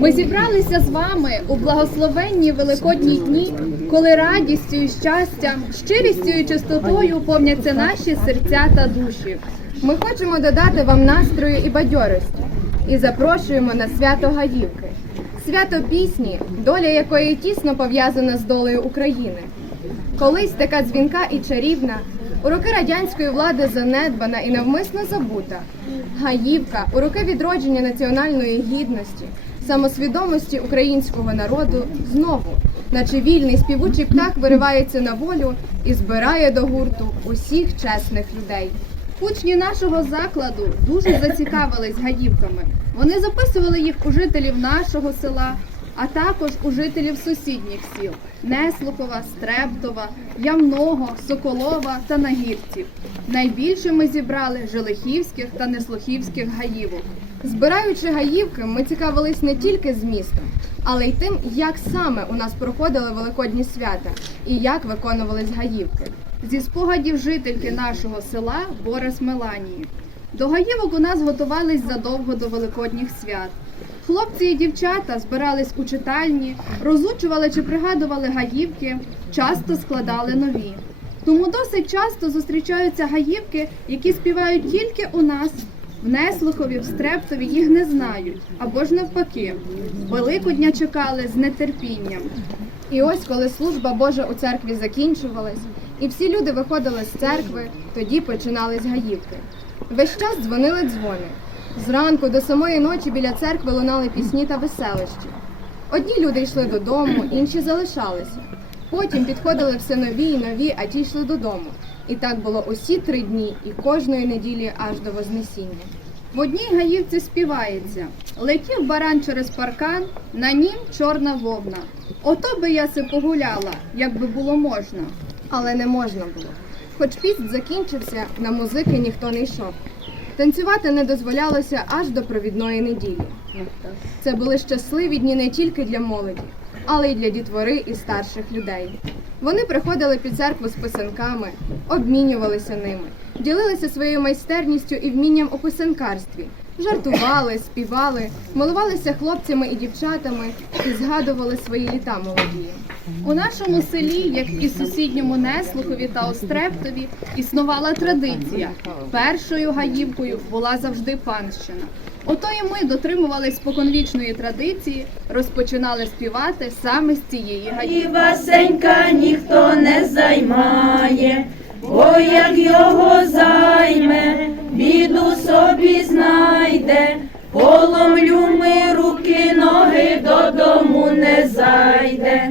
Ми зібралися з вами у благословенні великодні дні, коли радістю і щастям, щирістю і чистотою повняться наші серця та душі. Ми хочемо додати вам настрою і бадьорості і запрошуємо на свято Гаївки, свято пісні, доля якої тісно пов'язана з долею України. Колись така дзвінка і чарівна, у роки радянської влади занедбана і навмисно забута. Гаївка у роки відродження національної гідності, самосвідомості українського народу знову, наче вільний співучий птах виривається на волю і збирає до гурту усіх чесних людей. Учні нашого закладу дуже зацікавились гаївками. Вони записували їх у жителів нашого села, а також у жителів сусідніх сіл Неслухова, Стрептова, Ямного, Соколова та Нагірців. Найбільше ми зібрали жилихівських та неслухівських гаївок. Збираючи гаївки, ми цікавились не тільки змістом, але й тим, як саме у нас проходили великодні свята і як виконувались гаївки. Зі спогадів жительки нашого села Борис Меланії. До гаївок у нас готувались задовго до великодніх свят. Хлопці і дівчата збирались у читальні, розучували чи пригадували гаївки, часто складали нові. Тому досить часто зустрічаються гаївки, які співають тільки у нас. В Неслухові, в Стрептові їх не знають, або ж навпаки. Великодня чекали з нетерпінням. І ось, коли служба Божа у церкві закінчувалась, і всі люди виходили з церкви, тоді починались гаївки. Весь час дзвонили дзвони. Зранку до самої ночі біля церкви лунали пісні та веселищі. Одні люди йшли додому, інші залишалися. Потім підходили все нові й нові, а ті йшли додому. І так було усі три дні і кожної неділі аж до Вознесіння. В одній гаївці співається Летів баран через паркан, на нім чорна вовна. Ото би я си погуляла, якби було можна. Але не можна було. Хоч піст закінчився, на музики ніхто не йшов. Танцювати не дозволялося аж до провідної неділі. Це були щасливі дні не тільки для молоді, але й для дітвори і старших людей. Вони приходили під церкву з писанками, обмінювалися ними, ділилися своєю майстерністю і вмінням у писанкарстві, жартували, співали, милувалися хлопцями і дівчатами і згадували свої літа молоді. У нашому селі, як і сусідньому Неслухові та Острептові, існувала традиція. Першою гаївкою була завжди панщина. Ото і ми дотримувались споконвічної традиції, розпочинали співати саме з цієї гаївки. І Васенька ніхто не займає, бо як його займе, біду собі знайде, поломлю ми руки, ноги додому не зайде.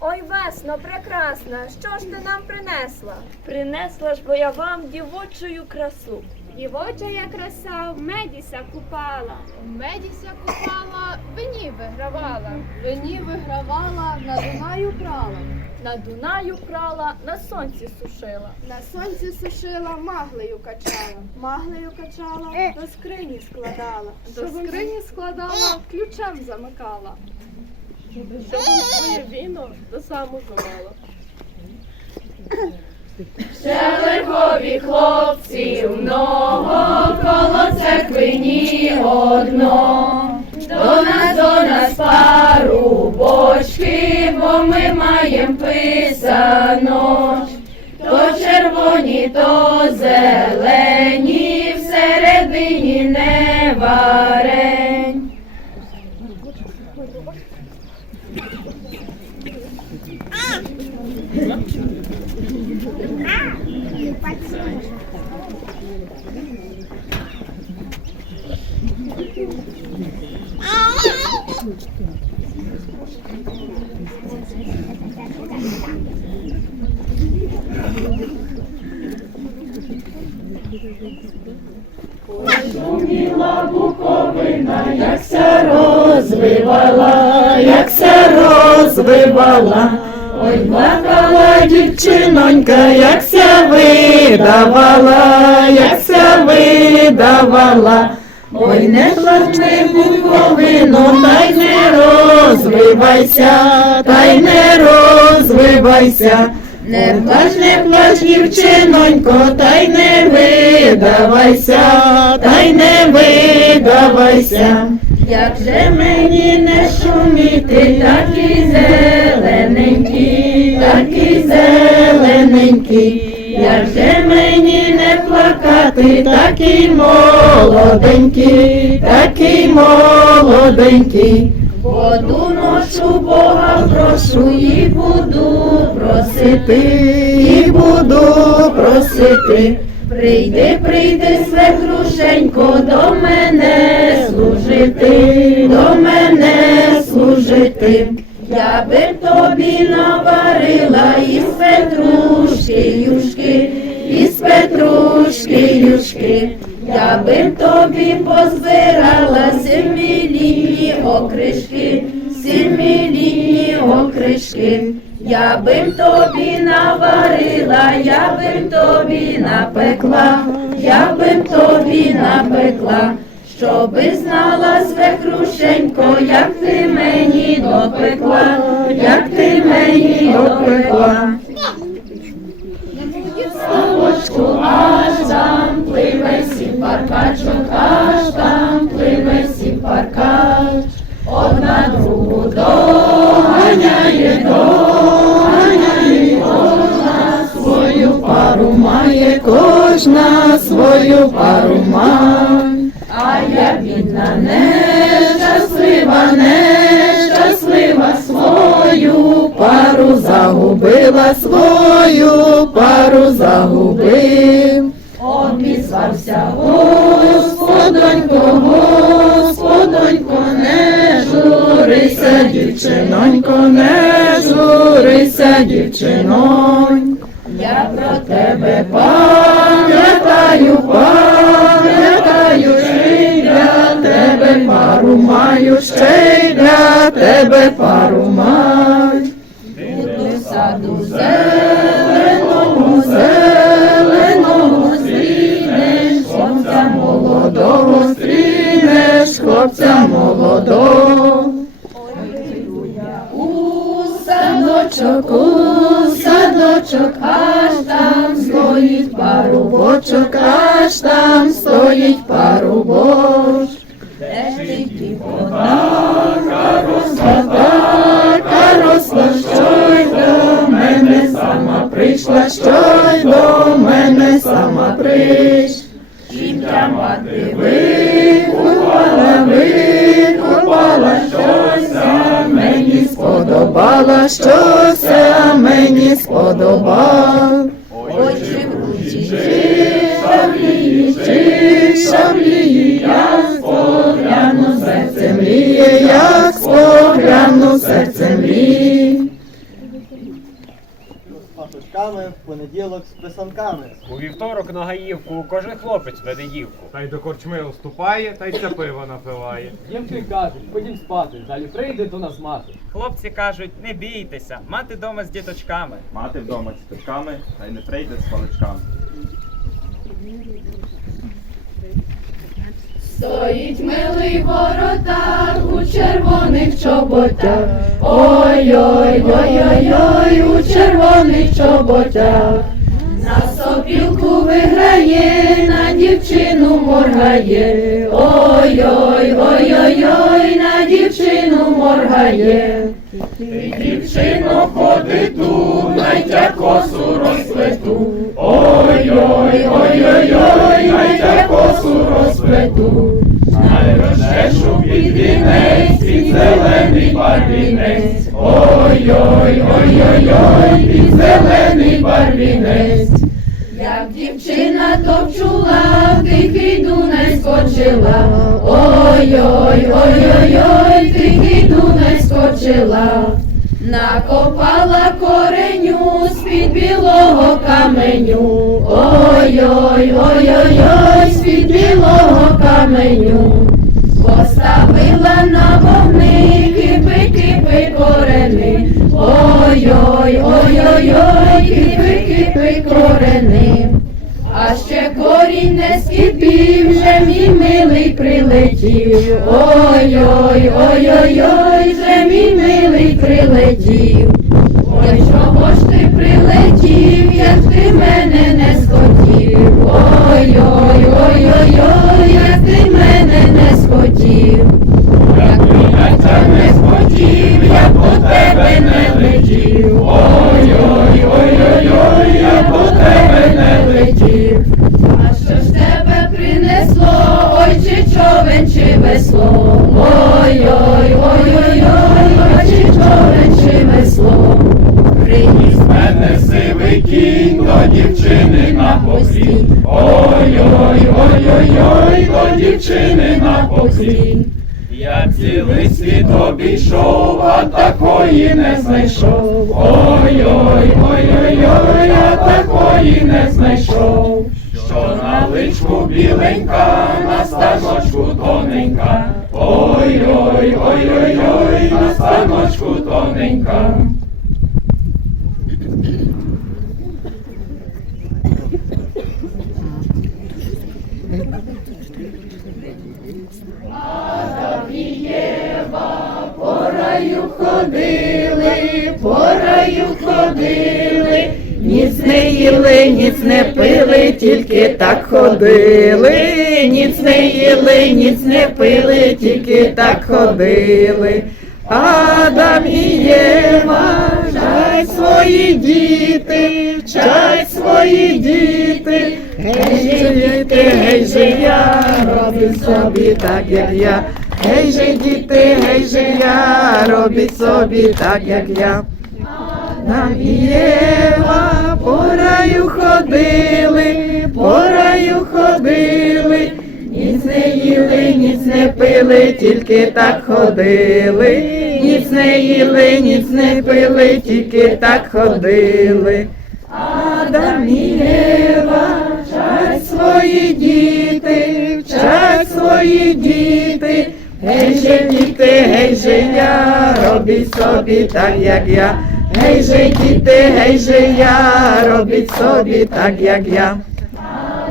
Ой, весно, прекрасна, що ж ти нам принесла? Принесла ж бо я вам дівочою красу. Дівочая краса в медіся купала. В медіся купала, вині вигравала. Вині вигравала, на Дунаю прала. На Дунаю прала, на сонці сушила. На сонці сушила, маглею качала. Маглею качала, до скрині складала. До скрині складала, ключем замикала. Щоб своє віно до саму жувало. Шелегові хлопців много, коло церкви ні одно. До нас, до нас пару бочки, бо ми маєм писаноч. То червоні, то зелені, всередині не варень. Якся розвивала, якся розвивала. Ой, плакала дівчинонька, якся видавала, якся видавала. Ой, не плач не буковино, та й не розвивайся, та й не розвивайся. Не плач, не плач, дівчинонько, та й не видавайся, та й не видавайся. Як же мені не шуміти, такі зелененькі, такі зелененькі. Як же мені не плакати, такий молоденький, такий молоденький. Воду ношу Бога прошу і буду просити, і буду просити. Прийди, прийди, свекрушенько, до мене служити, до мене служити. Я би тобі наварила із петрушки юшки, із петрушки юшки. Я би тобі позбирала сімілі окришки, сімілі окришки. Я би тобі наварила, я би тобі напекла, я би тобі напекла, щоби знала свекрушенько, як ти мені допекла, як ти мені допекла. Ставочку аж свою пару має. А я бідна, нещаслива, нещаслива свою пару загубила, свою пару загубив. Обізвався Господонько, Господонько, не журися, дівчинонько, не журися, дівчинонько. Тебе пару маю. Буду саду зеленому, зеленому, стрінеш хлопця молодого, стрінеш хлопця молодого. У садочок, у садочок, аж там стоїть парубочок, аж там стоїть парубоч. Що й до мене сама прийшла. Жінка мати викупала, викупала, щося мені сподобала, щося мені сподобала. Очі в руці, шаблії, шаблії, як в понеділок з писанками. У вівторок на гаївку кожен хлопець веде дівку. Та й до корчми уступає, та й це пиво напиває. Дівки кажуть, ходім спати, далі прийде до нас мати. Хлопці кажуть, не бійтеся, мати вдома з діточками. Мати вдома з діточками, та й не прийде з паличками. Стоїть милий воротар у червоних чоботях. Ой-ой, ой-ой-ой, у червоних чоботях. На сопілку виграє, на дівчину моргає. Ой-ой, ой-ой-ой, на дівчину моргає. Ти, дівчино, ходи тут, найтя косу розплету. Ой-ой, ой-ой-ой, найтя косу розплету. Найрожешу під вінець, під зелений барвінець. Ой-ой, ой-ой-ой, під зелений барвінець. Як дівчина топчула, тихий Дунай скочила. Ой-ой, ой-ой-ой, тихий Дунай скочила. Накопала кореню з-під білого каменю. Ой-ой, ой-ой-ой, з-під білого каменю. Поставила на вогни кипи, кипи корени. Ой-ой, ой-ой-ой, кипи, кипи корени. А ще корінь не скипів, вже мій милий прилетів. Ой-ой, ой-ой-ой, мій милий прилетів. Ой, чого ж ти прилетів, як ти мене не схотів. Ой-ой, ой-ой-ой, як ти мене не схотів. Як прийняття не схотів, я по тебе не летів. Ой-ой, ой-ой-ой, до дівчини на поклін. Я цілий світ обійшов, а такої не знайшов. Ой-ой, ой-ой-ой, а такої не знайшов. Що на личку біленька, на станочку тоненька. Ой-ой, ой-ой-ой, на станочку тоненька. Їли, ніц не пили, тільки так ходили, ніц не їли, ніц не пили, тільки так ходили. Адам і Єва вчать свої діти, вчать свої діти. Гей же гей же я, робіть собі так, як я. Гей же діти, гей же я, робіть собі так, як я. Нам і Єва по раю ходили, по раю ходили, ніц не їли, ніц не пили, тільки так ходили, ніц не їли, ніц не пили, тільки так ходили. Адам і Єва вчать свої діти, вчать свої діти. Гей же діти, гей же я, робіть собі так, як я. Гей же діти, гей же я, робіть собі так, як я.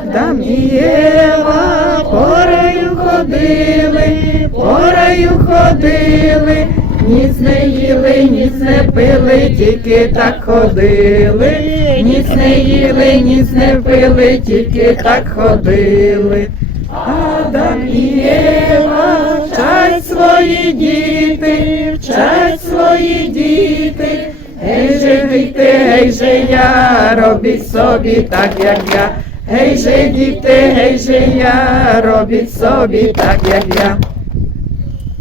Адам і Єва пораю ходили, пораю ходили, ніц не їли, ніц не пили, тільки так ходили, ніц не їли, ніц не пили, тільки так ходили. Адам і Єва вчать свої діти, вчать свої діти. Гей же діти, гей же я, робіть собі так, як я. Гей же діти, гей же я, робіть собі так, як я.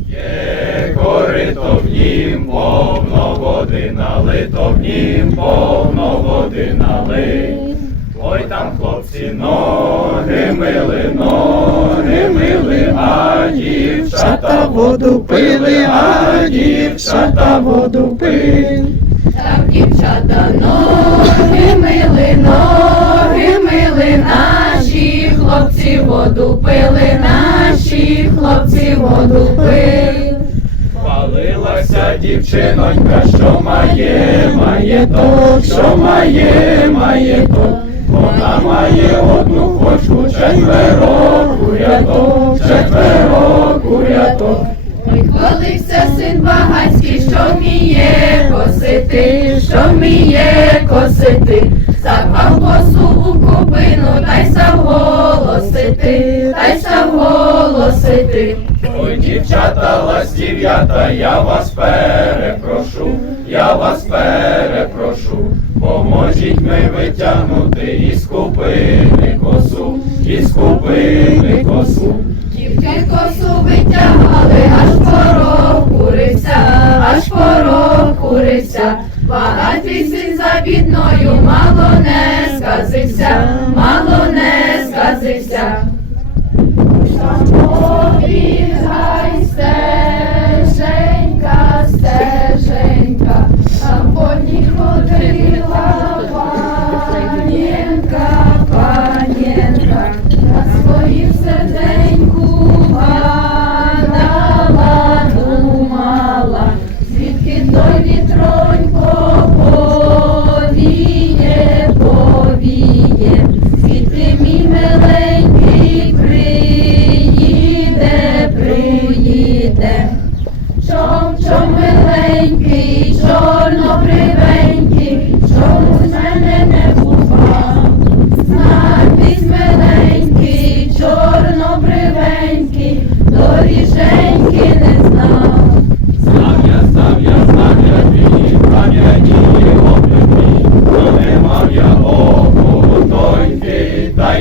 Є корито в нім, повно води налито в нім, повно води налит. Ой там хлопці ноги мили, ноги мили, а дівчата воду пили, а дівчата воду пили. Дівчата ноги мили, ноги мили, наші хлопці воду пили, наші хлопці воду пили. Хвалилася дівчинонька, що має маєток, що має маєток. Вона має одну хочку, четверо куряток, четверо куряток. Хвалився син багацький, що вміє косити, що вміє косити, запав косу у купину, та й став голосити, та й став. Ой, дівчата, ластів'ята, я вас перепрошу, я вас перепрошу, поможіть ми витягнути із купини косу, із купини косу. Дівки косу витягали, аж порог курився, аж порог курився. Багатий син за бідною мало не сказився, мало не сказився. Обігай стеженька,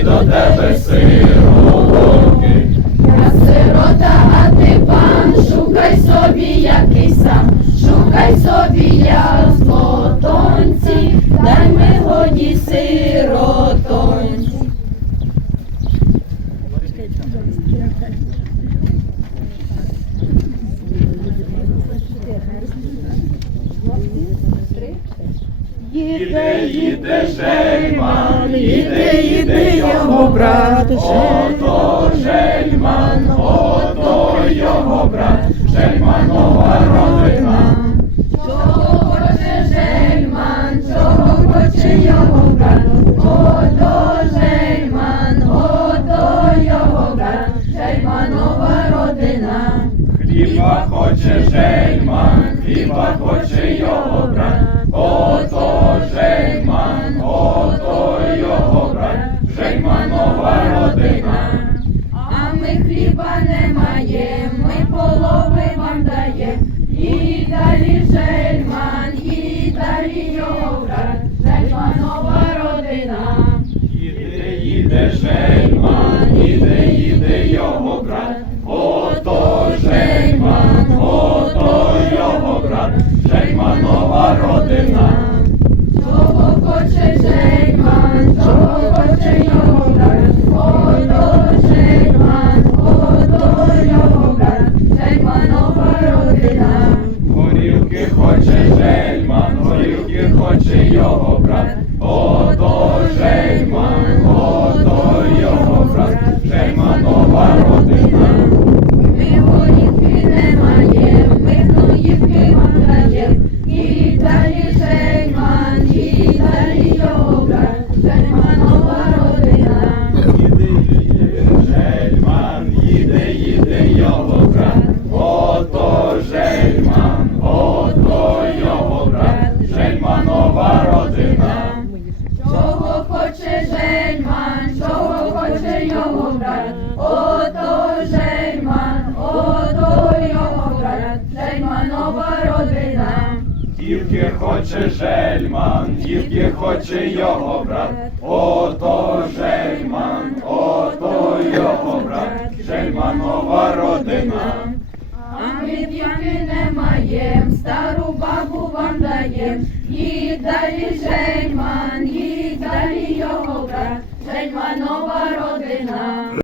do брат. хоче жельман, тільки хоче його брат, ото жельман, ото його брат, жельманова.